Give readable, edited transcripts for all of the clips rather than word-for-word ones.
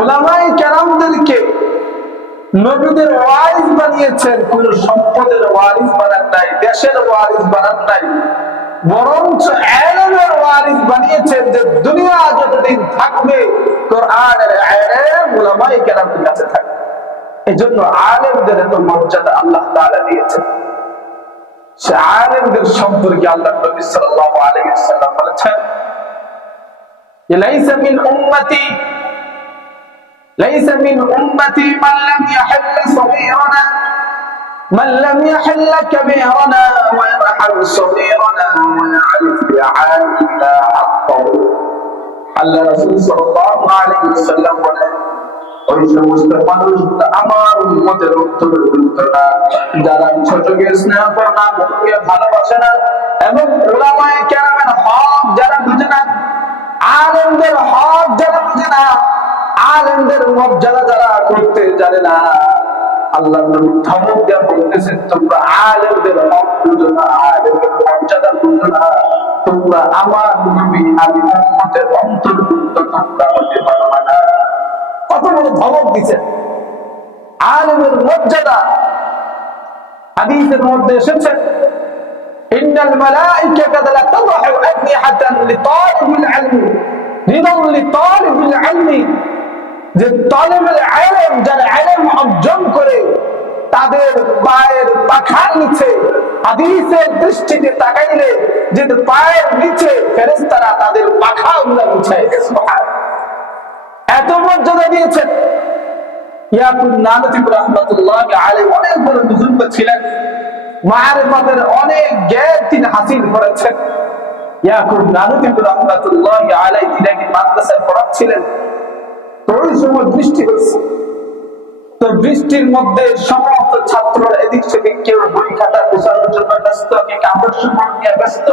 উলামায়ে কেরামদেরকে নবীদের ওয়ারিস বানিয়েছেন, কোন সম্পদের ওয়ারিস বানান নাই, দেশের ওয়ারিস বানান নাই, বরঞ্চ ইলমের ওয়ারিস বানিয়েছেন। যে দুনিয়া যতদিন থাকবে কোরআনের ইলম উলামায়ে কেরামদের কাছে থাকবে। এজন্য আলেমদের এত মর্যাদা আল্লাহ তাআলা দিয়েছেন। সে আলেমদের সম্পর্কে আল্লাহ নবী সাল্লাল্লাহু আলাইহি ওয়াসাল্লাম বলেছেন, লাইসা মিন উম্মতি ليس من أمتي من لم يحل صغيرنا من لم يحل كبيرنا ويرحم صغيرنا ويعرف بعالمنا حقه। আল্লাহ রাসূল সাল্লাল্লাহু আলাইহি ওয়াসাল্লাম বলেন, ওই সমস্ত মানুষগুলো আমার উম্মতের অন্তর্ভুক্ত না যারা ছোটকে স্নেহ করে না, বড়কে ভালোবাসে না, এবং উলামায়ে কেরামের হক যারা বুঝে না, আলেমদের হক যারা বুঝে না, আলেমদের মর্যাদা যারা করতে জানে না। আল্লাহ নবী ধমক দিয়ে বলতেছেন, তোমরা আলেমদের হক বুঝো না, আলেমদের মর্যাদা বুঝো না, তোমরা আমার নবী আমি উম্মতের অন্তর্ভুক্ত তোমরা হতে পারবে না। কত বড় ধমক দিচ্ছেন। আলেমের মর্যাদা হাদিসের মধ্যে এসেছে, ইন্নাল মালাইকাতা লা তাদহু আজনিহাতান লিতালিবিল ইলম রিদান লিতালিবিল ইলম। যে তালিবুল ইলম যারা ইলম অর্জন করে তাদের পায়ের পাখার নিচে হাদিসের দৃষ্টিতে তাকাইলে যে পায়ের নিচে ফেরেশতারা তাদের পাখাগুলো মুছায়। সুবহানাল্লাহ, এত মর্যাদা দিয়েছেন। ইয়াকুব নানতি রাহমাতুল্লাহি আলাইহি অনেক বড় বুজুর্গ ছিলেন, মারিফাতের অনেক জ্ঞান তিনি হাসিল করেছেন। ইয়াকুব নানতি রাহমাতুল্লাহি আলাইহি তিনি মাদ্রাসায় পড়াচ্ছিলেন। ওই সময় বৃষ্টি হচ্ছে, তো বৃষ্টির মধ্যে সমস্ত ছাত্ররা এদিক সেদিক, কেউ বই খাতা গোছানোর জন্য ব্যস্ত, কেউ কাপড় চোপড় নিয়ে ব্যস্ত।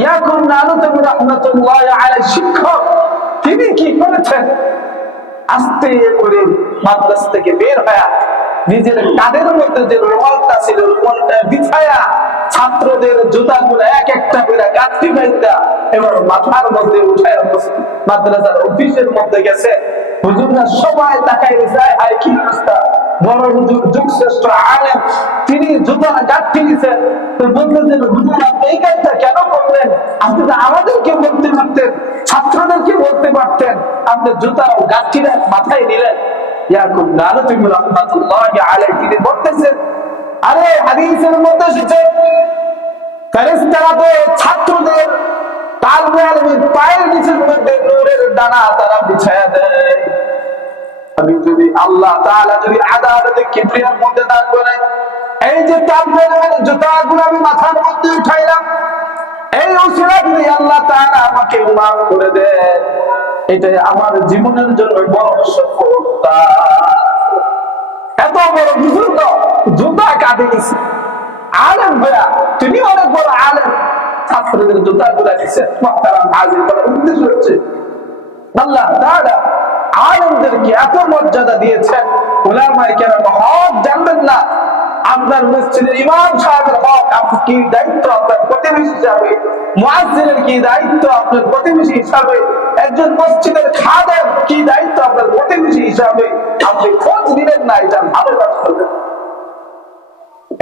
ইয়াকুব নানতি রাহমাতুল্লাহি আলাইহি শিক্ষক তিনি কি করেছেন, আস্তে করে মাদ্রাসা থেকে বের হয়ে নিজের কাঁধের মধ্যে যে রুমালটা ছিল রুমালটা বিছায়া ছাত্রদের জুতাগুলো এক একটা করে গাঁথি বাইন্দা এবং মাথার মধ্যে উঠায় মাদ্রাসার অফিসের মধ্যে গেছে। হুজুররা সবাই তাকায় যায়, হায় কি অবস্থা, বড় হুজুর যুগ শ্রেষ্ঠ আলেম তিনি জুতার গাঁথি দিয়েছেন। তো বললেন, হুজুর আপনি এই কাজটা কেন করলেন? আপনি তো আমাদেরকে বলতে পারতেন, ছাত্রদেরকে বলতে পারতেন, আপনি জুতা ও গাঁথিটা মাথায় নিলেন। ইয়াকুব নানতি রাহমাতুল্লাহি আলাইহি তিনি বলতেছেন, আরে হাদিসের মধ্যে এসেছে ফেরেশতারা তো ছাত্রদের তালিবে ইলমের পায়ের নিচের মধ্যে নূরের ডানা তারা বিছায়া দেয়। আমি যদি আল্লাহ তাআলা যদি আদালতে কিবরিয়ার মধ্যে দাঁড় করাই, এই যে তালিবে ইলমের জুতাগুলো আমি মাথার মধ্যে উঠাইলাম, এই উসিলা দিয়ে আল্লাহ তাআলা আমাকে মাফ করে দেন, এটাই আমার জীবনের জন্য বড় সফলতা। এত বড় বুজুর্গ জুতা কাঁধে নিছে, আলেম ভাইয়া তিনি অনেক বড় আলেম, ছাত্রদের জুতা গুলা নিছে। মুহতারাম হাজির করার উদ্দেশ্য হচ্ছে আল্লাহ তাআলা আলেমদেরকে এত মর্যাদা দিয়েছেন। উলামায়ে কেরাম হক জানবেন না, আপনার মসজিদের ইমাম সাহেবের হক আপনি কি দায়িত্ব আপনার প্রতিবেশী হিসাবে, মুয়াজ্জিনের কি দায়িত্ব আপনার প্রতিবেশী হিসাবে, একজন মসজিদের খাদেম কি দায়িত্ব আপনার প্রতিবেশী হিসাবে, আপনি খোঁজ নিলেন না, এটা ভালো কাজ করবেন।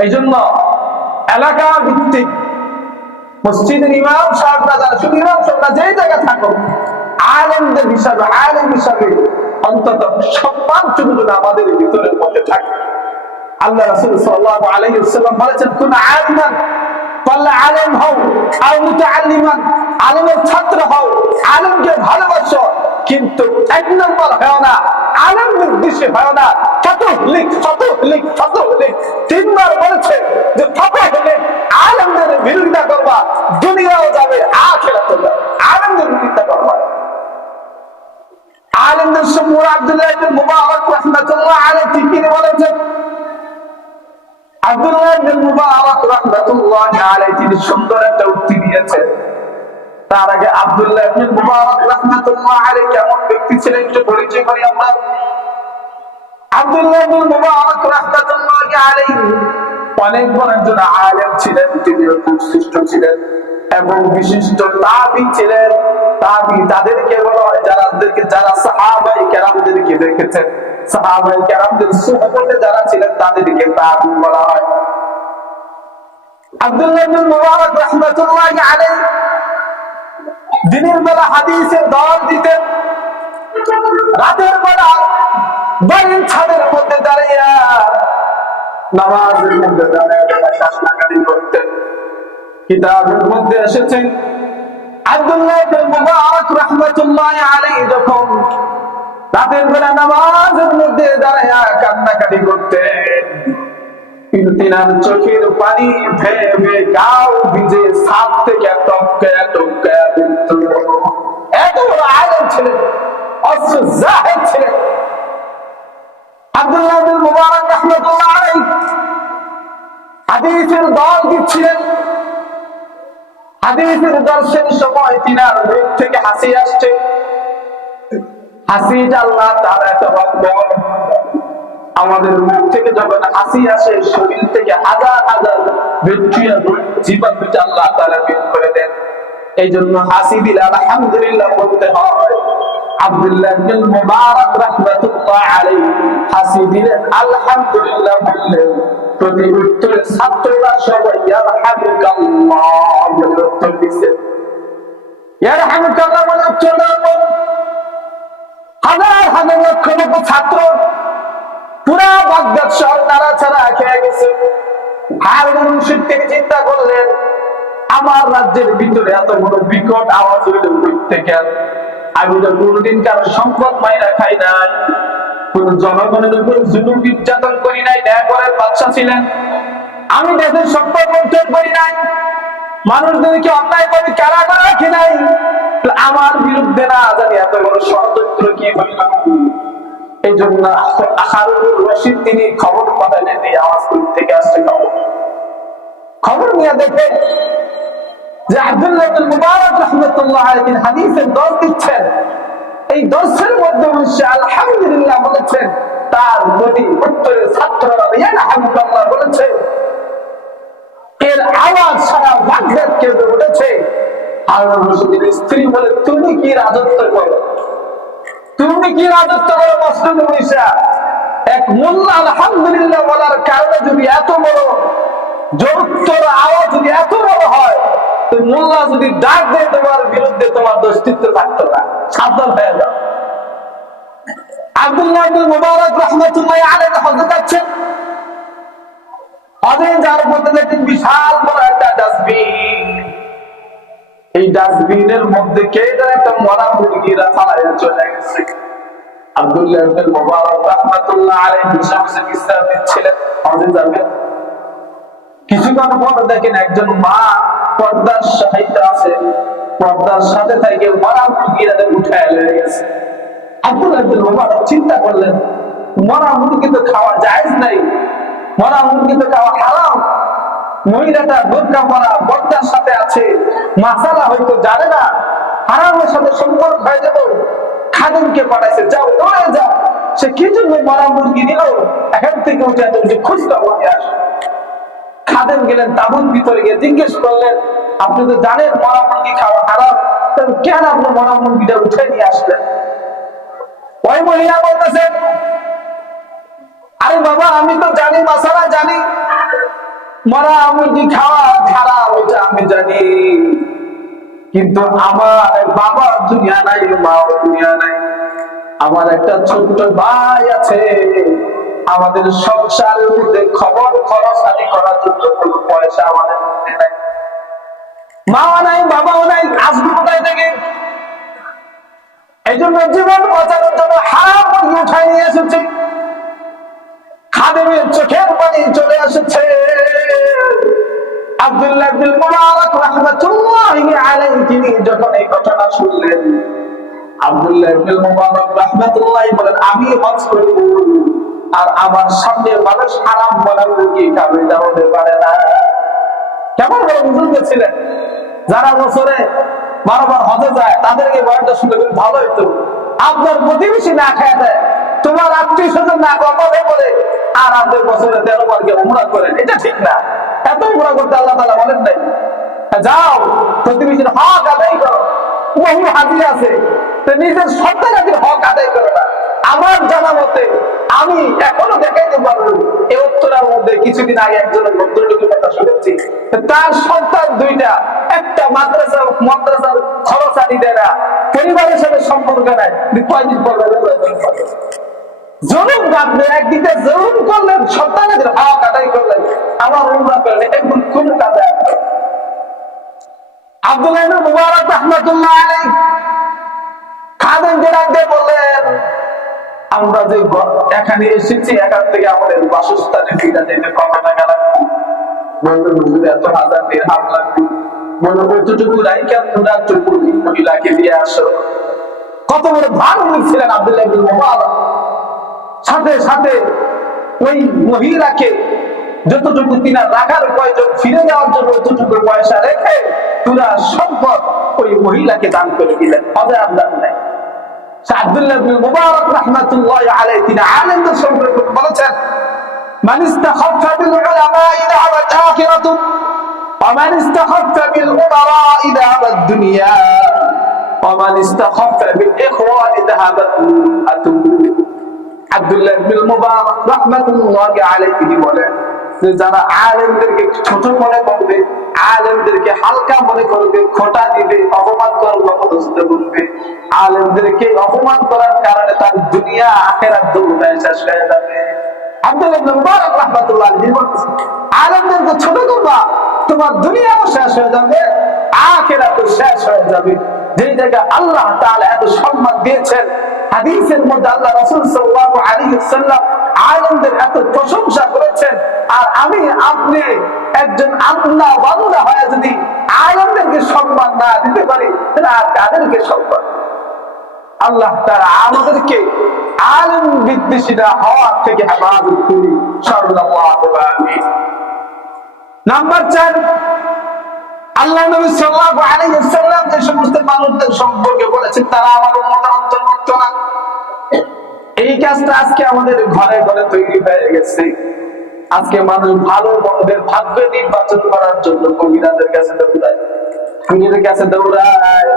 এই জন্য এলাকা ভিত্তিক মসজিদের ইমাম সাহেবরা যারা, শুধু ইমাম সাহেবরা যেই জায়গায় থাকো, আলেমদের হিসাবে আলেম হিসাবে অন্তত সম্মানটুকু যেন আমাদের ভিতরের মধ্যে থাকে। আল্লাহ রাসূল সাল্লাল্লাহু আলাইহি ওয়াসাল্লাম বলেছেন, কোন আলিমান পাল্লা আলেম হও আর মুতাআল্লিমান, আলেমের ছাত্র হও, আলেমকে ভালোবাসো, কিন্তু এক নম্বর হয় না, আলেম নির্দেশে হয় না, ফতহ লিখ ফতহ লিখ ফতহ লিখ। তিনবার বলেছে যে ফতহ হলে আলেমদের বিরোধিতা করবা, দুনিয়াও যাবে আখিরাতেও যাবে, আলেমদের বিরোধিতা করবা। আলেমদের সম্পর্কে আব্দুল্লাহ ইবনে মুবারক রাহমাতুল্লাহ আলাইহি তিনি বলেছেন, আব্দুল্লাহ ইবনে মুবারক রাহমাতুল্লাহি আলাইহি তিনি সুন্দর একটা উক্তি দিয়েছেন। তার আগে আব্দুল্লাহ ইবনে মুবারক রাহমাতুল্লাহি আলাইহি কেমন ব্যক্তি ছিলেন একটু পরিচয় করি আমরা। আব্দুল্লাহ ইবনে মুবারক রাহমাতুল্লাহি আলাইহি অনেক বড় একজন আলেম ছিলেন, তিনি শ্রেষ্ঠ ছিলেন এবং বিশিষ্ট তাবী ছিলেন। তাবী তাদেরকে বলা হয় যারা সাহাবায়ে রেখেছেন। সাহাবায়ে কেরামদের সুহবতে যারা ছিলেন তাদেরকে তাবি বলা হয়। আব্দুল্লাহ ইবনে মুবারক রাহমাতুল্লাহি আলাইহি দিনের বেলা হাদিসের দল দিতেন, রাতের বেলা বাড়ির ছাদের মধ্যে দাঁড়িয়ে নামাজের মধ্যে দাঁড়িয়ে কান্নাকাটি করতেন। কিতাবের মধ্যে এসেছেন আব্দুল্লাহ ইবনে মুবারক রাহমাতুল্লাহি আলাইহি যখন রাতের বেলা নামাজের মধ্যে দাঁড়িয়ে কান্নাকাটি করতেন, তিনার চোখের পানি ভেবে গাও ভিজে ছাদ থেকে টপকায়া টপকায়া পড়তো। এত বড় আলেম ছিলেন, অস্ত্র জাহেদ ছিলেন আব্দুল্লাহ ইবনে মুবারক রাহমাতুল্লাহ আলাইহি। হাদিসের দল দিচ্ছিলেন, হাদিসের দর্শের সময় তিনার মুখ থেকে হাসি আসছে। হাসিটা আল্লাহ তাআলা তওয়াক্কুল। আমাদের মুখ থেকে যখন হাসি আসে, শরীর থেকে হাজার হাজার ব্যাকটেরিয়া জীবাণু আল্লাহ তাআলা বের করে দেন। এই জন্য হাসি দিলে আলহামদুলিল্লাহ বলতে হয়। আব্দুল্লাহ ইবনে মুবারক রাহমাতুল্লাহ আলাইহি হাসি দিলে আলহামদুলিল্লাহ বললেন। প্রতি উত্তরে ছাত্ররা সবাই ইয়ারহামুকাল্লাহ বলে উত্তর দিচ্ছে। ইয়ারহামুকাল্লাহ বলে উত্তর দেন। হাজার হাজার লক্ষ লক্ষ ছাত্র পুরা বাগদাদ শহর নাড়াচাড়া খেয়ে গেছে। হারুন রশিদ থেকে চিন্তা করলেন, আমার রাজ্যের ভিতরে এত বড় বিকট আওয়াজ হইল থেকে, আমি তো কোনদিন কারো সম্পদ মাইরা খাই নাই, কোন জনগণের উপর জুলুম নির্যাতন করি নাই, ন্যায় করার বাদশা ছিলেন। আমি দেশের সম্পদ লুণ্ঠন করি নাই, মানুষদেরকে অন্যায় করে কারাগারে রাখি নাই। আমার বিরুদ্ধে না জানি এত বড় ষড়যন্ত্র কি হইল। এই জন্য হারুন রশিদ তিনি খবর পাঠালেন, এই আওয়াজ থেকে আসছে খবর নিয়ে দেখে যে আব্দুল্লাহ ইবনে মুবারক রাহমাতুল্লাহ আলাইহি হাদিসের দর্শ দিচ্ছেন। এই দর্শের মধ্যে সে আলহামদুলিল্লাহ বলেছেন, তার প্রতি উত্তরে ছাত্ররা ইয়ারহামুকাল্লাহ বলেছে। এর আওয়াজ সারা বাগদাদ কেঁপে উঠেছে। হারুন রশিদের স্ত্রী বলে, তুমি কি রাজত্ব করো, তুমি কি রাজত্ব করো মসজিদে বৈশা? এক মোল্লা আলহামদুলিল্লাহ বলার কারণে যদি এত বড় জোরতর আওয়াজ যদি এত বড় হয়, তো মোল্লা যদি ডাক দেয় তোমার বিরুদ্ধে, তোমার দোষিত্ব থাকতো না, সাবধান হয়ে যাও। আব্দুল্লাহ ইবনে মুবারক রাহমাতুল্লাহ আলাইহি হযরত যাচ্ছেন, হযরত যার মধ্যে দেখেন বিশাল বড় একটা ডাস্টবিন। এই ডাস্টবিনের মধ্যে কে যেন একটা মরা মুরগিরা ফালাইয়া চলে গেছে। আব্দুল্লাহ ইবনে মুবারক রাহমাতুল্লাহ আলাইহি বসে বসে বিশ্রাম নিচ্ছিলেন। হযরত যাবেন, কিছুক্ষণ পর দেখেন একজন মা পর্দার সাথে আছে, পর্দার সাথে থেকে মরা মুরগিরা উঠায় নিয়ে গেছে। আব্দুল্লাহ ইবনে মুবারক চিন্তা করলেন, মরা মুরগি তো খাওয়া জায়েজ নাই, মরা মুরগি তো খাওয়া হারাম। মহিলাটা বোরকা পরা পর্দার সাথে আছে, মাসালা হয়তো জানে না, হারামের সাথে সম্পর্ক হয়ে যাব। খাদেমকে পাঠাইছে, যাও দৌড়ে যাও। সে কি জন্য মরা মুরগি দিল, এখান থেকে উঠে তুমি খুঁজতে হবে আস। খাদেম গেলেন তাবুর ভিতরে গিয়ে জিজ্ঞেস করলেন, আপনি তো জানেন মরা মুরগি খাওয়া হারাম, কেন আপনি মরা মুরগিটা উঠে নিয়ে আসলেন? ওই মহিলা বলতেছেন, আরে বাবা আমি তো জানি, মাসালা জানি, মরা মুরগি খাওয়া হারাম এটা আমি জানি, কিন্তু আমার বাবা দুনিয়া নাই, মা দুনিয়া নাই, আমার একটা ছোট্ট ভাই আছে, আমাদের সংসারের মধ্যে খবর খরচ আদি করার জন্য কোনো পয়সা আমাদের মধ্যে নাই, মাও নাই বাবাও নাই, আসবো কোথায় থেকে? এই জন্য জীবন বাঁচানোর জন্য হারাম মুরগি উঠাই নিয়ে এসেছে। খাদেমের চোখের পানি চলে এসেছে। আব্দুল্লাহ ইবনে মুবারক রাহমাতুল্লাহি আলাইহি তিনি যখন এই ঘটনা শুনলেন, আব্দুল্লাহ ইবনে মুবারক রাহমাতুল্লাহি বলেন, আমি হজ করব আর আমার সামনে মানুষ হারাম বলার মুরগি খাবে, এটা হতে পারে না। কেমন বড় বুজুর্গ ছিলেন, যারা বছরে 12 বার হজে যায়, তাদেরকে বয়ানটা শুনে ভালো হইতো। আপনার প্রতিবেশী না খায় দেয়, তোমার আত্মীয় স্বজন না কথা বলে, আর আপনাদের বছরে 13 বার গিয়ে উমরা করেন, এটা ঠিক না। এত উমরা করতে আল্লাহ তাআলা বলেন নাই। যাও প্রতিবেশীর হক আদায় করো, বহু হাজি আছে, নিজের সন্তানের হক আদায় করো না। আমার জানা মতে আমি এখনো দেখাইতে পারবো এই উত্তরার মধ্যে কিছুদিন আগে একজন ভদ্রলোকের কথা শুনেছি, তার সন্তান দুইটা, একটা মাদ্রাসার খরচানি দেয় না, পরিবারের সাথে সম্পর্ক নাই, কয়দিন পর জরুর রাখবে, একদিকে জরুর করলেন, সন্তানের হক আদায় করলেন, আমার উমরা করলেন, এখন কোন কাজে আব্দুল্লাহ ইবনে মুবারক রাহমাতুল্লাহ আলাইহি খাদেমদের আগে বললেন, আমরা যে এখানে এসেছি এখান থেকে আমাদের বাসস্থানে ফিরে যেতে কত টাকা লাগবে? বললেন হুজুর এত হাজার দিরহাম লাগবে। বলল ওইটুকু রাইখা তোমরা চুপুরি মহিলাকে দিয়ে আসো। কত বড় ভার ছিলেন আব্দুল্লাহ ইবনে মুবারক। সাথে সাথে ওই মহিলাকে যতটুকু তিনার রাখার প্রয়োজন ফিরে যাওয়ার জন্য যতটুকু পয়সা রেখে পুরা সম্পদ ওই মহিলাকে দান করে দিলেন। হবে আল্লাহ নাই। আব্দুল্লাহ ইবনে মুবারক রাহমাতুল্লাহি আলাইহি তিনি আলেমদের সম্পর্কে বলেছেন, মান ইস্তাখাফা বিল উলামা'i দা'ওয়াত আখিরাতু ওয়া মান ইস্তাখাফা বিল উমারা'i দা'ওয়াত দুনিয়া ওয়া মান ইস্তাখাফা বিল ইখওয়ানি দা'ওয়াত আতু। আব্দুল্লাহ ইবনে মুবারক রাহমাতুল্লাহি আলাইহি তিনি বলেন যে যারা আলেমদেরকে ছোট মনে করবে, আলেমদেরকে হালকা মনে করবে, খোঁটা দিবে, অপমান করার অপদস্থ করবে, আলেমদেরকে অপমান করার কারণে তার দুনিয়া আখিরাত দুটোই শেষ হয়ে যাবে। আব্দুল্লাহ ইবনে মুবারক রাহমাতুল্লাহি আলাইহি বলেন, আলেমদেরকে ছোট করবা, তোমার দুনিয়াও শেষ হয়ে যাবে, আখিরাতও শেষ হয়ে যাবে। যেই জায়গায় আল্লাহ তাআলা এত সম্মান দিয়েছেন, হাদিসের মধ্যে আল্লাহ রাসূল সাল্লাল্লাহু আলাইহি ওয়াসাল্লাম আলেমদের এত প্রশংসা করেছেন, আর আমি আপনি একজন আল্লাহ বান্দা হয়ে যদি আলেমদেরকে সম্মান না দিতে পারি তাহলে আর কাদেরকে সম্মান? আল্লাহ তাআলা আমাদেরকে আলেম বিদ্বেষীরা হওয়ার থেকে হেফাজত করি। সাল্লাল্লাহু আলাইহি। নাম্বার 4, আল্লাহ নবী সাল্লাল্লাহু আলাইহি ওয়াসাল্লাম যে সমস্ত মানুষদের সম্পর্কে বলেছেন তারা আমার উম্মতের অন্তর্ভুক্ত না। এই কাজটা আজকে আমাদের ঘরে ঘরে তৈরি হয়ে গেছে। আজকে মানুষ ভালো মন্দের ভাগ্য নির্বাচন করার জন্য কবিরাজের কাছে দৌড়ায়, পীরের কাছে দৌড়ায়,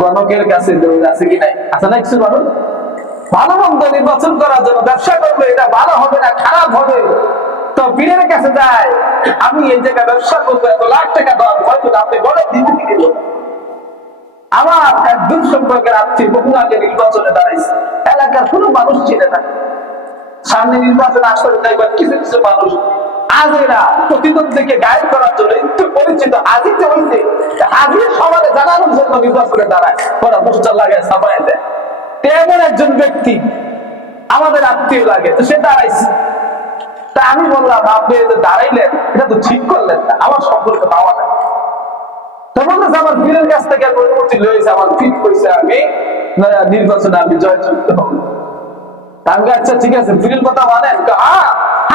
গণকের কাছে দৌড়ায়, আছে কি নাই? আছে না কিছু মানুষ ভালো মন্দ নির্বাচন করার জন্য ব্যবসা করবে, এটা ভালো হবে না খারাপ হবে, তো পীরের কাছে যায়, আমি এই জায়গায় ব্যবসা করবো, এত লাখ টাকা দেওয়ার হয়তো আপনি বলে দিতে দিল। আমার এক দূর সম্পর্কের আত্মীয় বহু আগে নির্বাচনে দাঁড়াইছে, এলাকার কোনো মানুষ চিনে না, সামনে নির্বাচন আসলে দেখবেন কিছু কিছু মানুষ আজেরা প্রতিদ্বন্দ্বীকে গায়েব করার জন্য একটু পরিচিত হাজিতে হইতে হাজির সমাজে জানানোর জন্য নির্বাচনে দাঁড়ায়, ওরা পোস্টার লাগায় ছাপায় দেয়। তেমন একজন ব্যক্তি আমাদের আত্মীয় লাগে, তো সে দাঁড়াইছে। তা আমি বললাম আপনি দাঁড়াইলেন এটা তো ঠিক করলেন না, আমার সম্পর্কে পাওয়া নাই। তো বলতেছে আমার পীরের কাছ থেকে অনুমতি লয়েছে, আমার ঠিক হয়েছে আমি নির্বাচনে আমি জয়যুক্ত হব। আমি আচ্ছা ঠিক আছে, পীরের কথা মানেন?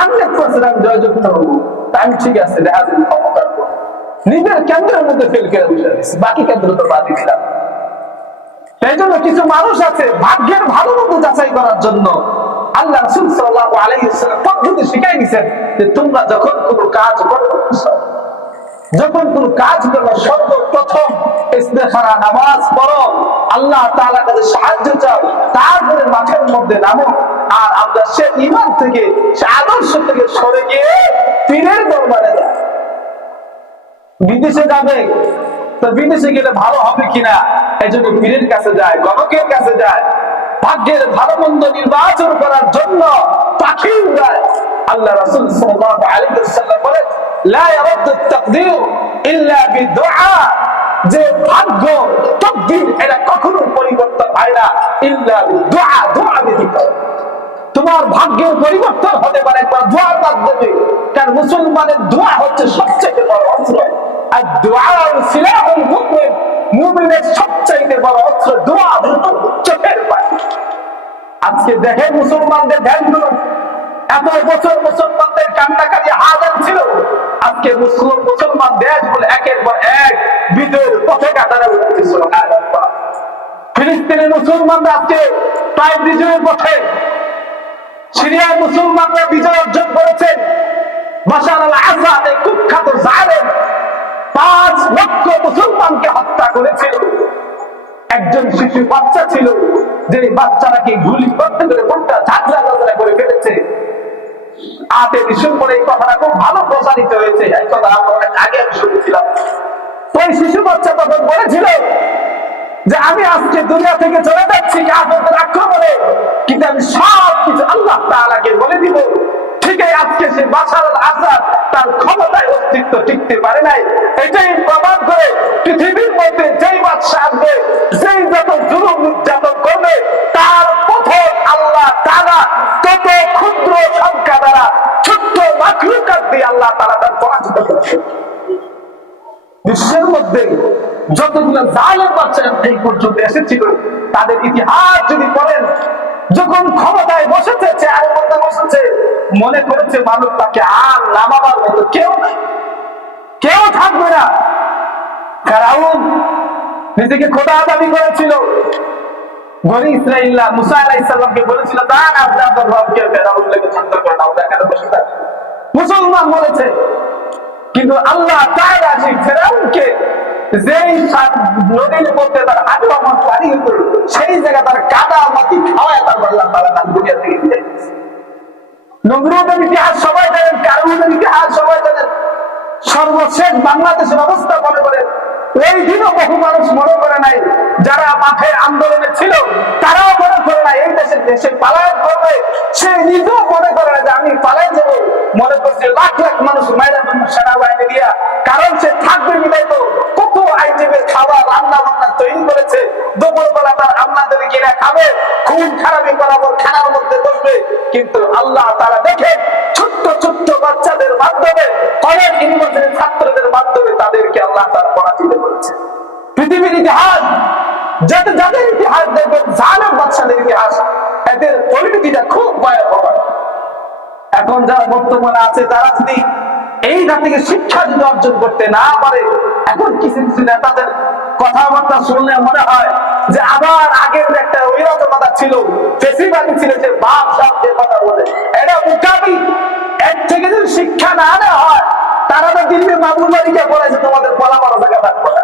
100% আমি জয়যুক্ত হবো। আমি ঠিক আছে, দেখা যাবে ক্ষমতা নিজের কেন্দ্রের মধ্যে ফেল করে বসে দিচ্ছি, বাকি কেন্দ্র তো বাদই দিলাম। এই জন্য কিছু মানুষ আছে ভাগ্যের ভালো মতো যাচাই করার জন্য আল্লাহ রাসূল সাল্লাল্লাহু আলাইহি ওয়াসাল্লাম পদ্ধতি শিখাই দিয়েছেন যে তোমরা যখন কোনো কাজ করো, যখন কোন কাজ করো সর্বপ্রথম ইস্তেখারা নামাজ পড়ো, আল্লাহ তাআলার কাছে সাহায্য চাও, তারপরে মাঠের মধ্যে নামো। আর আমরা সে ঈমান থেকে, সে আদর্শ থেকে সরে গিয়ে পীরের দরবারে যাই। বিদেশে যাবে, তো বিদেশে গেলে ভালো হবে কিনা এই জন্য পীরের কাছে যায়, গণকের কাছে যায়, ভাগ্যের ভালো মন্দ নির্বাচন করার জন্য পাখি উড়ায়। আল্লাহ রাসূল সাল্লাল্লাহু আলাইহি ওয়াসাল্লাম বলেন, লা ইয়ারদ্দু তাকদীর ইল্লা বিদুআ, যে ভাগ্য তাকদীর এটা কখনো পরিবর্তন হয় না ইল্লা বিদুআ, দোয়া ব্যতীত। তোমার ভাগ্যের পরিবর্তন হতে পারে একবার দোয়ার মাধ্যমে, কারণ মুসলমানের দোয়া হচ্ছে সবচেয়ে বড় অস্ত্র। আর দোয়া সিলাহুল মুমিন, মুমিনের সবচেয়ে বড় অস্ত্র দোয়া, চোখের পানি। আজকে দেখেন মুসলমানদের ধ্যান করুন, এত বছর মুসলমানদের কান্নাকাটি হাজার ছিল, আজকে মুসলমান দেশ বলে একের পর এক বিজয়ের পথে কাটারা উঠছে। সুবহানাল্লাহ। ফিলিস্তিনের মুসলমানরা আজকে প্রায় বিজয়ের পথে, সিরিয়ার মুসলমানরা বিজয় অর্জন করেছেন। বাশার আল আসাদ এই কুখ্যাত জালেম 5 লক্ষ মুসলমানকে হত্যা করেছিল। একজন শিশু বাচ্চা ছিল, যে বাচ্চাটাকে গুলি করতে করে মুখটা ঝাঁঝরা ঝাঁঝরা করে ফেলেছে। 8 ডিসেম্বর এই কথাটা খুব ভালো প্রচারিত হয়েছে। এই কথা আমরা অনেক আগে আমি শুনেছিলাম। ওই শিশু বাচ্চা তখন বলেছিল যে আমি আজকে দুনিয়া থেকে চলে যাচ্ছি কাফেরদের আক্রমণে, কিন্তু আমি সব কিছু আল্লাহ তাআলাকে বলে দিব। ঠিক আজকে সে বাশার আল আসাদ তার ক্ষমতায় অস্তিত্ব টিকতে পারে নাই। এটাই প্রমাণ করে পৃথিবীর মধ্যে যেই বাদশা আসবে, যেই যত জুলুম নির্যাতন করবে, তার পথে আল্লাহ তাআলা তত ক্ষুদ্র সংখ্যা দ্বারা ছোট্ট মাখলুকাত দিয়ে আল্লাহ তাআলা তার পরাজিত করবে। বিশ্বের মধ্যে যতগুলো জালেম বাদশা এই পর্যন্ত এসেছিল, তাদের ইতিহাস যদি পড়েন, যখন ক্ষমতায় বসেছে, চেয়ারের মধ্যে বসেছে, মনে করেছে মানুষ তাকে আর নামাবার মতো কেউ নাই, কেউ থাকবে না। ফেরাউন নিজেকে খোদা দাবি করেছিল। বনি ইসরাঈলরা মুসা আলাইহিস সালামকে বলেছিল, দান আপনি আপনার রবকে ফেরাউনকে শান্ত করেন, আমরা এখানে বসে থাকি। মুসলমান বলেছে, কিন্তু আল্লাহ তাআলা সেই ফেরাউনকে যেই নদীর মধ্যে তার হাঁটু আমার পানি হতো, সেই জায়গা তার কাদা মাটি খাওয়ায় তার আল্লাহ তাআলা তার দুনিয়া থেকে বিদায় দিয়েছে। নমরুদের ইতিহাস সবাই জানেন, কারুনের ইতিহাস সবাই জানেন। সর্বশেষ বাংলাদেশের অবস্থা মনে করেন, এই দিনও বহু মানুষ মনে করে নাই, যারা মাঠে আন্দোলনে ছিল তারাও মনে করে নাই এই দেশে পালায়ন করবে। সে নিজেও মনে করে না যে আমি পালাই যাবো। মনে করছে লাখ লাখ মানুষ মায়েরা সেনাবাহিনী দিয়া, কারণ সে থাকবে বিদায় তো কত আইটেমের খাবার রান্না বান্না তৈরি করেছে। দুপুরবেলা তার আপনাদের কিনা খাবে, খুন খারাপি বরাবর খানার মধ্যে বসবে। কিন্তু আল্লাহ তাআলা দেখে ছোট্ট ছোট্ট বাচ্চাদের মাধ্যমে, কলেজ ইউনিভার্সিটির ছাত্রদের মাধ্যমে তাদেরকে আল্লাহ তাআলা পরাজিত করেছে। পৃথিবীর ইতিহাস যাদের ইতিহাস দেখবেন, জালেম বাদশাদের ইতিহাস, এদের পরিণতিটা খুব ভয়াবহ। এখন যারা বর্তমানে আছে, তারা যদি এই থেকে শিক্ষা যদি অর্জন করতে না পারে, এখন কিছু কিছু নেতাদের কথাবার্তা শুনলে মনে হয় যে আবার আগের একটা ঐরকমতা ছিল, ফেসিবাদী ছিল, যে বাপ সাপ যে কথা বলে, এটা মুখাবি। এর থেকে যদি শিক্ষা না নেওয়া হয়, তারা তো দিল্লি মামুন বাড়িকে বলেছে তোমাদের বলা বড় জায়গা থাকবে না।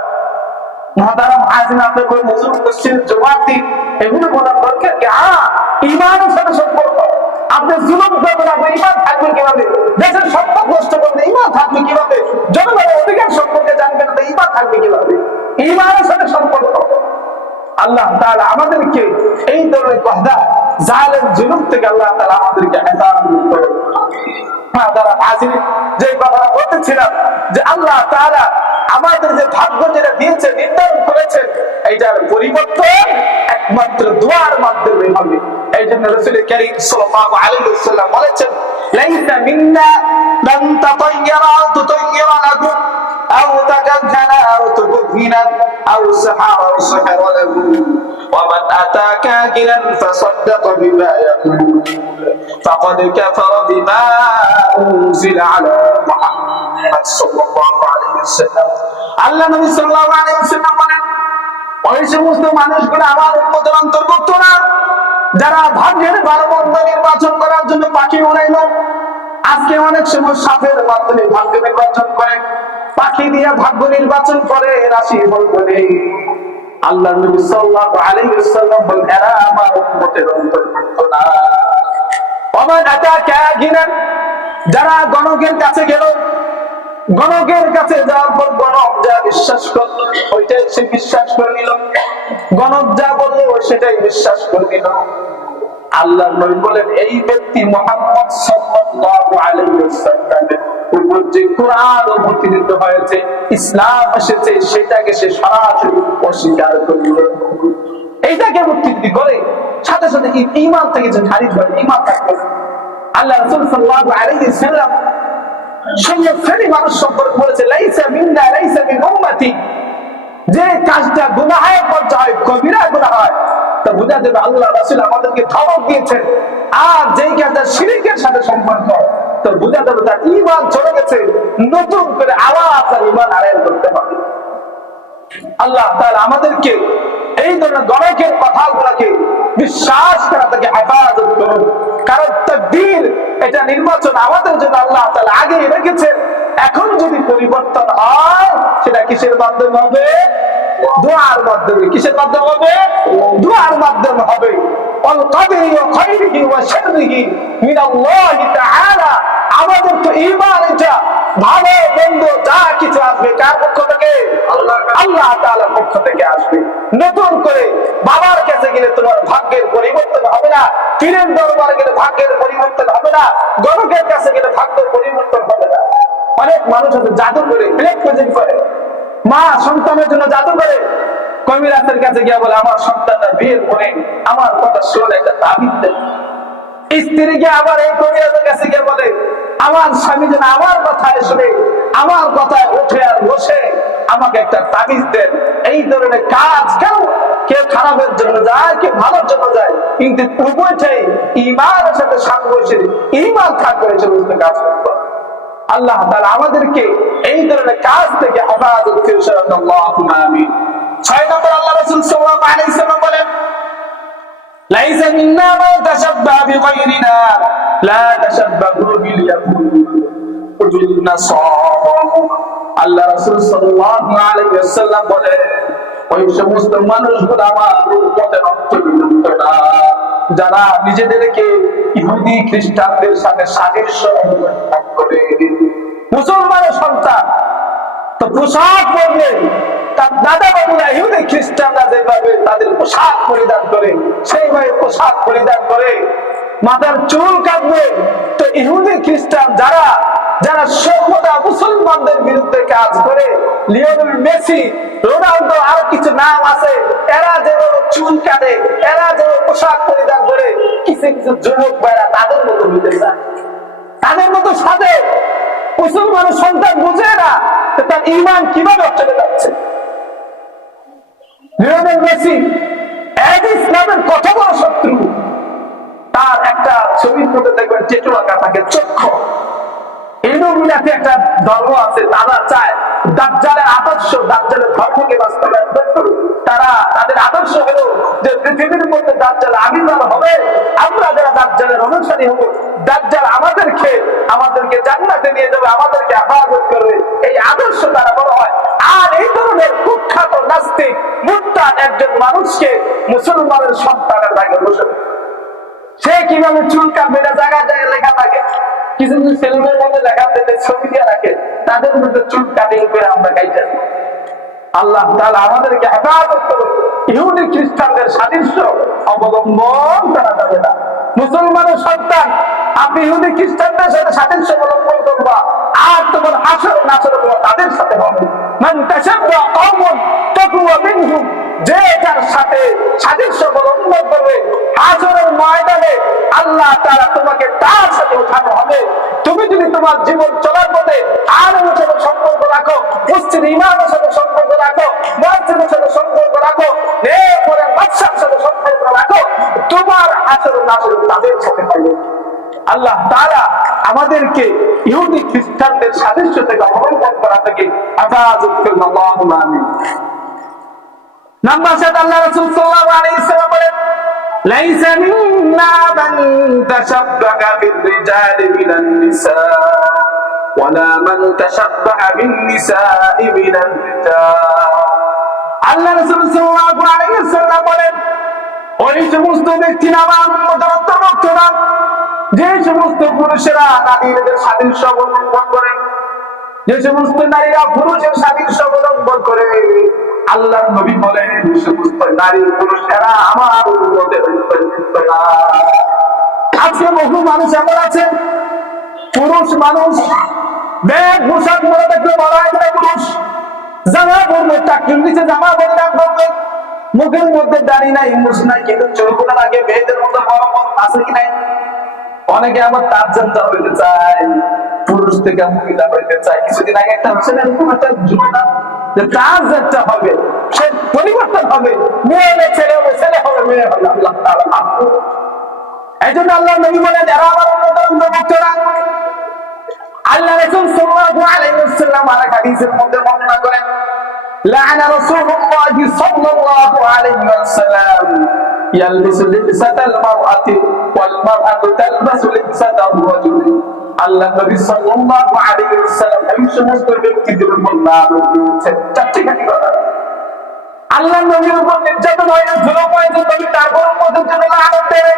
মহাতারাম হাজির আপনার কোন মজুর কোশ্চেন জবাব দিন, এগুলো বলার দরকার কি? ইমানের সাথে সম্পর্ক। আপনি জুলুম করবেন, আপনার ইমান থাকবে কিভাবে? দেশের সম্পদ নষ্ট করবে, ইমান থাকবে কিভাবে? জনগণের অধিকার সম্পর্কে জানবেন না, ইমান থাকবে কিভাবে? ইমানের সাথে সম্পর্ক। আল্লাহ তাআলা আমাদেরকে এই ধরনের কথা জালেম জুলুম থেকে আল্লাহ তাআলা আমাদেরকে হেফাজত করুন। যে কথাটা বলতেছিলাম, যে আল্লাহ তাআলা আমাদের যে ভাগ্য যেটা দিয়েছে, নির্ধারণ করেছেন, এইটার পরিবর্তন একমাত্র দুআর মাধ্যমে হবে। এই জন্য রাসূল কারীম সাল্লাল্লাহু আলাইহি ওয়াসাল্লাম বলেছেন, লাইসা মিন্না মান তাতায়্যারা তুতায়্যারা লাকুম আও তাকাজ্জানা আও তুকফিনা আও সাহারা সাহারা লাকুম ওয়া মান আতা কাকিলান ফাসাদ্দাকা বিমা ইয়াকুল ফাকাদ কাফারা বিমা উনজিলা আলা মুহাম্মাদ সাল্লাল্লাহু আলাইহি ওয়াসাল্লাম। আল্লাহ নবী সাল্লাল্লাহু আলাইহি ওয়াসাল্লাম বলেন, ওই সমস্ত মানুষগুলো আমার উম্মতের অন্তর্ভুক্ত না যারা ভাগ্যের ভালো মন্দ নির্বাচন করার জন্য পাখি উড়াইল। আজকে অনেক সময় সাপের মাধ্যমে ভাগ্য নির্বাচন করে, পাখি দিয়ে ভাগ্য নির্বাচন করে, রাশি ফল করে। আল্লাহ নবী সাল্লাল্লাহু আলাইহি ওয়াসাল্লাম বলেন, এরা আমার উম্মতের অন্তর্ভুক্ত না। ওমান আতাকা গিনান, যারা গণকের কাছে গেল, গণকের কাছে যাওয়ার পর গণক যা বিশ্বাস করলো ওইটাই সে বিশ্বাস করে নিল, গণক যা বললো সেটাই বিশ্বাস করে নিল। আল্লাহ নবী বলেন, এই ব্যক্তি মুহাম্মদ সাল্লাল্লাহু আলাইহি ওয়াসাল্লামের উপর যে কোরআন অবতীর্ণ হয়েছে, ইসলাম এসেছে, সেটাকে সে সরাসরি অস্বীকার করল। এইটাকে অবতীর্ণ করে সাথে সাথে ঈমান থেকে যে খারিজ হয়, ঈমান থাকবে। আল্লাহ রাসূল সাল্লাল্লাহু আলাইহি ওয়াসাল্লাম শ্রেণী মানুষ সম্পর্কে বলেছে, লাইসা মিন্না লাইসা মিন উম্মতি, যে কাজটা গুনাহের পর্যায়ে হয়, কবিরা গুনাহ হয়, তা বুঝা যাবে আল্লাহ রাসূল আমাদেরকে ধমক দিয়েছেন। আর যেই কাজটা শিরকের সাথে সম্পর্ক, তো বুঝা যাবে তার ঈমান চলে গেছে, নতুন করে আবার তার ঈমান আড়াল করতে হবে। আল্লাহ তাআলা আমাদেরকে এই ধরনের গণকের কথাগুলোকে বিশ্বাস করা থেকে হেফাজত করুন। কারণ তাকদীর, এটা নির্বাচন আমাদের জন্য আল্লাহ তাআলা আগে রেখেছেন। এখন যদি পরিবর্তন হয়, সেটা কিসের মাধ্যমে হবে? দোয়ার মাধ্যমে। কিসের মাধ্যমে হবে? দোয়ার মাধ্যমে হবে। আল কদরি ওয়া খায়রিহি ওয়া শাররিহি মিনাল্লাহি তাআলা। আমাদের তো ঈমান, এটা ভালো মন্দ যা কিছু আসবে কার পক্ষ থেকে? আল্লাহ তাআলার পক্ষ থেকে আসবে। নতুন করে বাবার কাছে গেলে তোমার ভাগ্যের পরিবর্তন হবে না, পীরের দরবারে গেলে ভাগ্যের পরিবর্তন হবে না, গণকের কাছে গেলে ভাগ্যের পরিবর্তন হবে না। অনেক মানুষ আছে জাদু করে, ব্ল্যাক ম্যাজিক করে। মা সন্তানের জন্য জাদু করে, কবিরাজের কাছে গিয়ে বলে আমার সন্তানটা বিয়ের পরে আমার কথা শুনে একটা তাবিজ দেন। স্ত্রীকে আবার এই কবিরাজের কাছে গিয়ে বলে আমার স্বামী যেন আমার কথায় শুনে, আমার কথায় উঠে আর বসে আমাকে একটা তাবিজ দেন। এই ধরনের কাজ কেউ খারাপের জন্য যায়, কেউ ভালোর জন্য যায়, কিন্তু উভয়টাই ঈমানের সাথে সাংঘর্ষিক। ঈমান থাকবে সে বুঝতে কাজ করতে। আল্লাহ তাআলা আমাদেরকে এই ধরনের কাজ থেকে হেফাজত করুন। আল্লাহুম্মা আমিন। 6 নম্বর আল্লাহ রাসূল সাল্লাল্লাহু আলাইহি ওয়াসাল্লাম বলেন লাইসা মিন্না মান তাশাব্বাহা বিগায়রিনা লা তাশাব্বাহু বিল ইয়াহুদ ওয়াল নাসারা। আল্লাহ রাসূল সাল্লাল্লাহু আলাইহি ওয়াসাল্লাম বলেন ওই সমস্ত মানুষগুলো আমার উম্মতের অন্তর্ভুক্ত না যারা নিজেদেরকে ইহুদি খ্রিস্টানদের সাথে সাদৃশ্য অবলম্বন করে। মুসলমানের সন্তান তো পোশাক পরবে, তার দাদা বাবুরা ইহুদি খ্রিস্টানরা যেভাবে তাদের পোশাক পরিধান করে সেইভাবে পোশাক পরিধান করে, মাথার চুল কাটবে। তো ইহুদি খ্রিস্টান যারা যারা সর্বদা মুসলমানদের বিরুদ্ধে কাজ করে, লিওনেল মেসি, রোনালদো, আর কিছু নাম আছে, এরা যেভাবে চুল কাটে, এরা যেভাবে পোশাক পরিধান করে, কিছু কিছু যুবক ভাইরা তাদের মতো হইতে চায়, তাদের মতো সাথে মুসলমানের সন্তান বুঝে না তার ঈমান কিভাবে চলে যাচ্ছে। লিওনেল মেসি ইসলামের কত বড় শত্রু, তার একটা ছবির মধ্যে দেখবেন টেটু আঁকা থাকে চক্ষু। ইলুমিনাতি একটা ধর্ম আছে, তারা চায় দাজ্জালের আদর্শ, দাজ্জালের ধর্মকে বাস্তবায়ন করতে। তারা তাদের আদর্শ হলো যে পৃথিবীর মধ্যে দাজ্জাল আবির্ভাব হবে, আমরা যারা দাজ্জালের অনুসারী হব, দাজ্জাল আমাদেরকে জান্নাতে নিয়ে যাবে, আমাদেরকে হেফাজত করবে। এই আদর্শ তারা বড় হয়। আর এই ধরনের কুখ্যাত নাস্তিক মুরতাদ একজন মানুষকে মুসলমানের সন্তানের ভাগে বসে সে কিভাবে চুল কাটবে এটা জায়গায় জায়গায় লেখা থাকে। কিছু কিছু সেলুনের মধ্যে লেখা দিতে ছবি দিয়ে রাখে, তাদের মধ্যে চুল কাটিং করে আমরা গাইতে। আল্লাহ তাআলা আমাদেরকে হেফাজত করুন। ইহুদি খ্রিস্টানদের সাদৃশ্য অবলম্বন করা যাবে না। মুসলমানের সন্তান আপনি ইহুদি খ্রিস্টানদের সাথে সাদৃশ্য অবলম্বন করবা, আর তোমার হাসর নাসর তাদের সাথে হবে। মান তাশাব্বাহা কওমুন তাকুয়া মিনহুম, যে যার সাথে সাদৃশ্য অবলম্বন করবে হাসরের ময়দানে আল্লাহ তাআলা তোমাকে তার সাথে উঠানো হবে। তুমি যদি তোমার জীবন চলার পথে আলেমের সাথে সম্পর্ক রাখো, মুসলিম ইমামের সাথে সম্পর্ক রাখো, মুয়াজ্জিনের সাথে সম্পর্ক রাখো, নেক পরের বাদশার সাথে সম্পর্ক রাখো, তোমার হাসরের নাসর তাদের সাথে হবে। আল্লাহ তাআলা আমাদেরকে ইহুদি খ্রিস্টানদের সাদৃশ্য থেকে অবলম্বন করা থেকে হেফাজত করুন। আল্লাহুম্মা আমিন। নাম্বার 7 আল্লাহ রাসূল সাল্লাল্লাহু আলাইহি ওয়াসাল্লাম বলেন লাইসা মিন্না মান তাশাব্বাহা বির-রিজালি মিনান নিসা ওয়ালা মান তাশাব্বাহা বিন-নিসাই মিনার রিজাল। আল্লাহ রাসূল সাল্লাল্লাহু আলাইহি ওয়াসাল্লাম বলেন ওই সমস্ত ব্যক্তিরা আমার উম্মতের অন্তর্ভুক্ত না যে সমস্ত পুরুষেরা নারীদের সাদৃশ্য অবলম্বন করে, যে সমস্ত নারীরা পুরুষের সাদৃশ্য অবলম্বন করে। আল্লাহর নবী বলেন সমস্ত নারী পুরুষেরা আমার উম্মতের অন্তর্ভুক্ত না। আজকে বহু মানুষ এমন আছে, পুরুষ মানুষ ব্যাগ পোশাক পরে দেখলে বলা হয় পুরুষ, জামা পরবে, টাকলির নিচে জামা পরিধান করবে, মুখের মধ্যে দাড়ি নাই, মুছ নাই, কিন্তু চুলগুলো লাগে মেয়েদের মতো বড় বড়, আছে কি নাই? অনেকে আবার তাজ্জাল হইতে চায়, পুরুষ থেকে মহিলা হইতে চায়। কিছুদিন আগে একটা হচ্ছে না এরকম একটা ঘটনা যে তাজ্জালটা হবে, সে পরিবর্তন হবে, মেয়ে হলে ছেলে হবে, ছেলে হবে মেয়ে হবে। আল্লাহ তাআলা মাফ করুন। এই জন্য আল্লাহ নবী বলেন যারা আমার উম্মতের অন্তর্ভুক্ত না। আল্লাহ রাসূল সাল্লাল্লাহু আলাইহি ওয়াসাল্লাম আরেক হাদিসের মধ্যে বর্ণনা করেন লাআনা রাসূলুল্লাহি সাল্লাল্লাহু আলাইহি ওয়াসাল্লাম ইয়ালবিসু লিবসাতাল মারআতি ওয়াল মারআতু তালবাসু লিবসাতার রাজুল আল্লাহ নবী সাল্লাল্লাহু আলাইহি ওয়াসাল্লাম এই সমস্ত ব্যক্তিদের উপর লানত দিয়েছেন। চারটি কথা আল্লাহ নবীর উপর নির্যাতন হয়, জুলুম হয়, তবে তারপর মধ্যে জন্য লানত দেয়।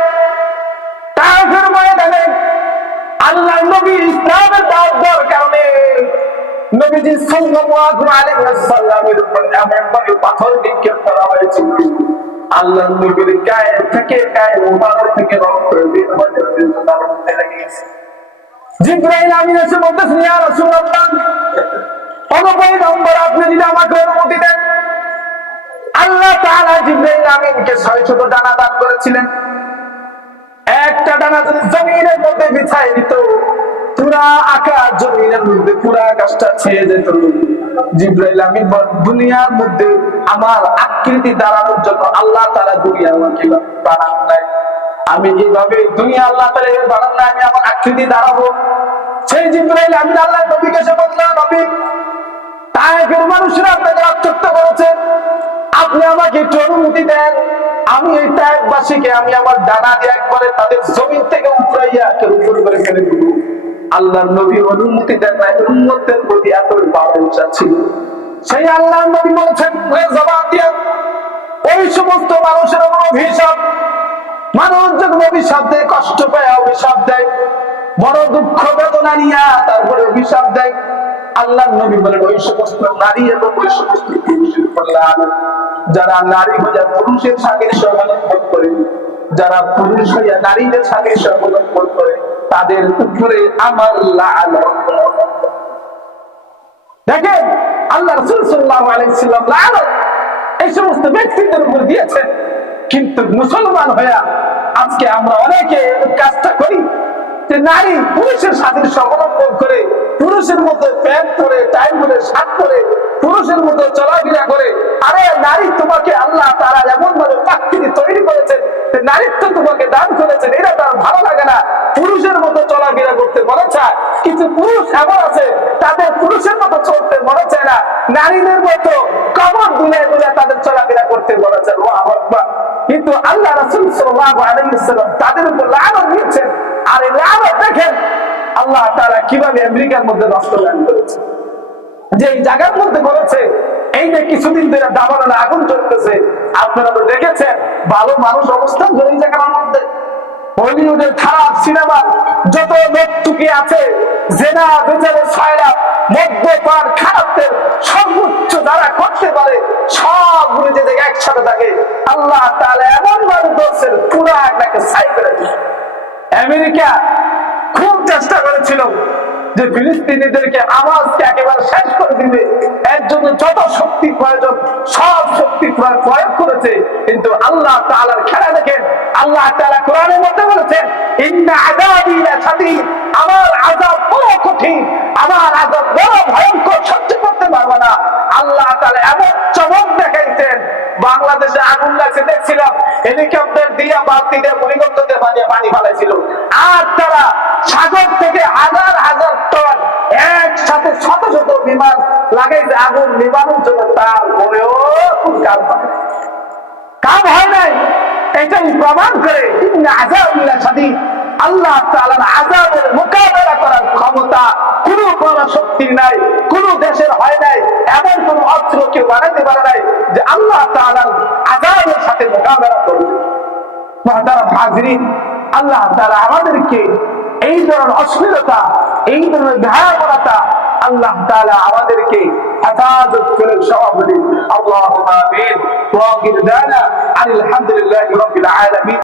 তারপর ময়দানে আল্লাহ নবী ইসলামের দাওয়াত দেওয়ার কারণে নবীজি সাল্লাল্লাহু আলাইহি ওয়াসাল্লামের উপর এমনভাবে পাথর নিক্ষেপ করা হয়েছিল, আল্লাহ নবীর গায়ে থেকে গায়ে মোবারক থেকে রক্ত বের হয়ে গেছে। জিবরাইল আমিন এসে বলতেছেন, ইয়া রাসূলুল্লাহ, পয়গম্বর আপনি যদি আমাকে অনুমতি দেন। আল্লাহ তাআলা জিবরাইল আমিনকে 600 ডানা দান করেছিলেন। একটা ডানা যদি জমিনের মধ্যে বিছাই দিত, পুরা আকাশ জমিনের মধ্যে পুরা আকাশটা ছেয়ে যেত। জিবরাইল আমিন দুনিয়ার মধ্যে আমার আকৃতি দাঁড়ানোর জন্য আল্লাহ তাআলা দুনিয়া আমাকে বানান নাই। আমি এইভাবে দুনিয়া আল্লাহ তাআলা বানান নাই, আমি আমার আকৃতি দাঁড়াবো। সেই জিবরাইল আমিন আল্লাহ নবীকে এসে বললেন, নবী, তায়েফের মানুষরা আপনাকে রক্তাক্ত করেছে, আপনি আমাকে একটু অনুমতি দেন, আমি এই তায়েফবাসীকে আমি আমার ডানা দিয়ে একবারে তাদের জমিন থেকে উঠাইয়া উপর করে ফেলে দেব। আল্লাহর নবী অনুমতি দেন না, উম্মতের প্রতি এত ভালোবাসা ছিল। সেই আল্লাহর নবী বলেছেন জবাব দিয়ে, ওই সমস্ত মানুষের উপর অভিশাপ, মানুষ যখন অভিশাপ দেয়, কষ্ট পায়, অভিশাপ দেয়, বড় দুঃখ বেদনা নিয়ে তারপরে অভিশাপ দেয়। আল্লাহর নবী বলেন, ওই সমস্ত নারী এবং ওই সমস্ত পুরুষের উপর লানত, যারা নারী হইয়া পুরুষের সাদৃশ্য অবলম্বন করে, যারা পুরুষ হইয়া নারীদের সাদৃশ্য অবলম্বন করে, তাদের উপরে আমার লানত। দেখেন আল্লাহ রাসূল সাল্লাল্লাহু আলাইহি ওয়াসাল্লাম লানত এই সমস্ত ব্যক্তিদের উপর দিয়েছেন। কিন্তু মুসলমান হইয়া আজকে আমরা অনেকে কাজটা করি যে নারী পুরুষের সাদৃশ্য অবলম্বন করে, পুরুষের মতো প্যান্ট পরে, টাই পরে, শার্ট পরে, পুরুষের মতো চলাফেরা করে। আরে নারী, তোমাকে আল্লাহ তাআলা এমন ভাবে প্রাকৃতিক তৈরি করেছেন, নারীত্ব তোমাকে দান করেছেন, এটা তার ভালো লাগে না, পুরুষের মতো চলাফেরা করতে মনে চায়। কিছু পুরুষ এমন আছে তাদের পুরুষের মতো চলতে মনে চায় না, নারীদের মতো কবর দুলে দুলে তাদের চলাফেরা করতে মনে চায়। আল্লাহু আকবার। কিন্তু আল্লাহ রাসূল সাল্লাল্লাহু আলাইহি ওয়াসাল্লাম তাদের উপর লানত দিয়েছেন। আর এই লানত দেখেন আল্লাহ তাআলা কিভাবে আমেরিকার মধ্যে বাস্তবায়ন করেছে, যে এই জায়গার মধ্যে করেছে। এই যে কিছুদিন ধরে দাবানলে আগুন চলতেছে, আপনারা তো দেখেছেন, ভালো মানুষ অবস্থান করে এই জায়গার মধ্যে। হলিউডের খারাপ সিনেমা যত নর্তকী আছে, জেনা বেচারে ছয়রা, মদ্যপান, খারাপদের সর্বোচ্চ যারা করতে পারে, সবগুলো যে জায়গায় একসাথে থাকে, আল্লাহ তাআলা এমন ভাবে ধরছেন, পুরো একটাকে ছাই করে দিয়েছে। আমেরিকা খুব চেষ্টা করেছিল যে ফিলিস্তিনিদেরকে আওয়াজকে একেবারে শেষ করে দিবে, এর জন্য যত শক্তি প্রয়োজন সব শক্তি প্রয়োগ করেছে। কিন্তু আল্লাহ তাআলার খেলা দেখেন, আল্লাহ তাআলা কোরআনের মধ্যে বলেছেন, ইন্না আযাবি লাশাদীদ, আমার আযাব বড় কঠিন, আমার আযাব বড় ভয়ঙ্কর, সহ্য করতে পারবো না। আল্লাহ তাআলা এমন চমক দেখাইছেন, বাংলাদেশে আগুন লাগছে দেখছিলাম, হেলিকপ্টার দিয়ে বালতি দিয়ে ভূমিকম্প দিয়ে পানি ফালাইছিল, আর তারা সাগর থেকে হাজার হাজার টন একসাথে শত শত বিমান লাগাইছে আগুন নিবানোর জন্য, তারপরেও কাম হয় নাই। এটাই প্রমাণ করে আল্লাহ তাআলার আযাবের মোকাবেলা করার ক্ষমতা কোন শক্তির নাই, কোন দেশের হয় নাই, এমন কোন অস্ত্র কেউ বানাইতে পারে নাই যে আল্লাহ তাআলার আযাবের সাথে মোকাবেলা করবে। মুহতারাম হাজিরিন, আল্লাহ তাআলা আমাদেরকে এই ধরনের অশ্লীলতা, এই ধরনের ভয়াবহতা আল্লাহ তাআলা আমাদেরকে হেফাজত করে সভাপতি। আল্লাহুম্মা আমিন। ওয়া আখিরু দাওয়ানা আলহামদুলিল্লাহি রাব্বিল আলামিন।